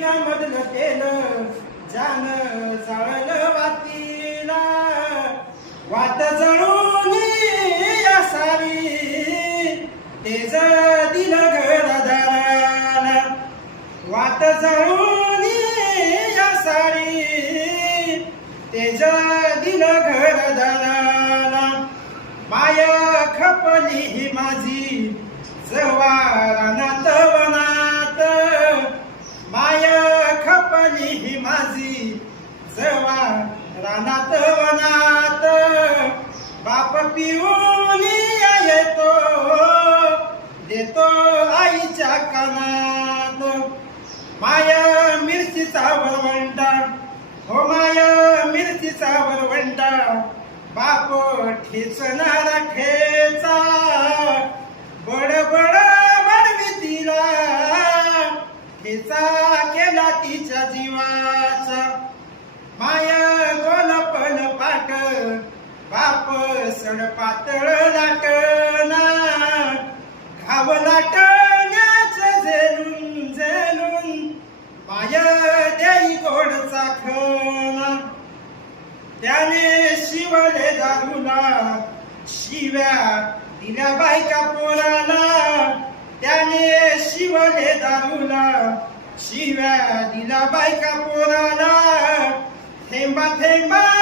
मधलं केलं जान जाळलं वातीला. वाट जळून असावी. तेज दिलं घरदाराला वाट जळून असावी. तेज दिलं घरदाराला माया खपली ही माझी रानात वनात बाप पिऊन येतो देतो आईच्या कानात. माया मिरचीचा वरवंटा हो माया मिरचीचा वरवंटा बाप ठेचणारा खेचा. बडबड बड बडवी तिला ठेचा केला तिच्या जीवाचा. बाप सड पातळ लाटणा घाव लाटण्याच झेलून झेलून माया देई गोड चाखना त्याने शिवले दारूला शिव्या दिल्या बायका पोराला त्याने शिवले दारूला शिव्या दिल्या बायका पोराला थेंबा थेंबा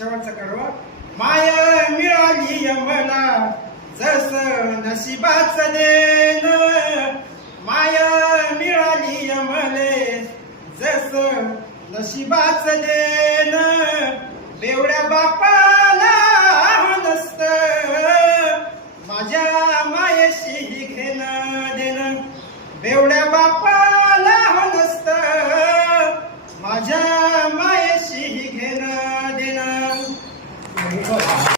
शेवटचा कडवा माय मिळाली यमला जस नशिबाच देन माय मिळाली यमले जस नशिबाच देन बेवड्या बापाला नसत माझ्या मायशी घेणं देणं बेवड्या Điện.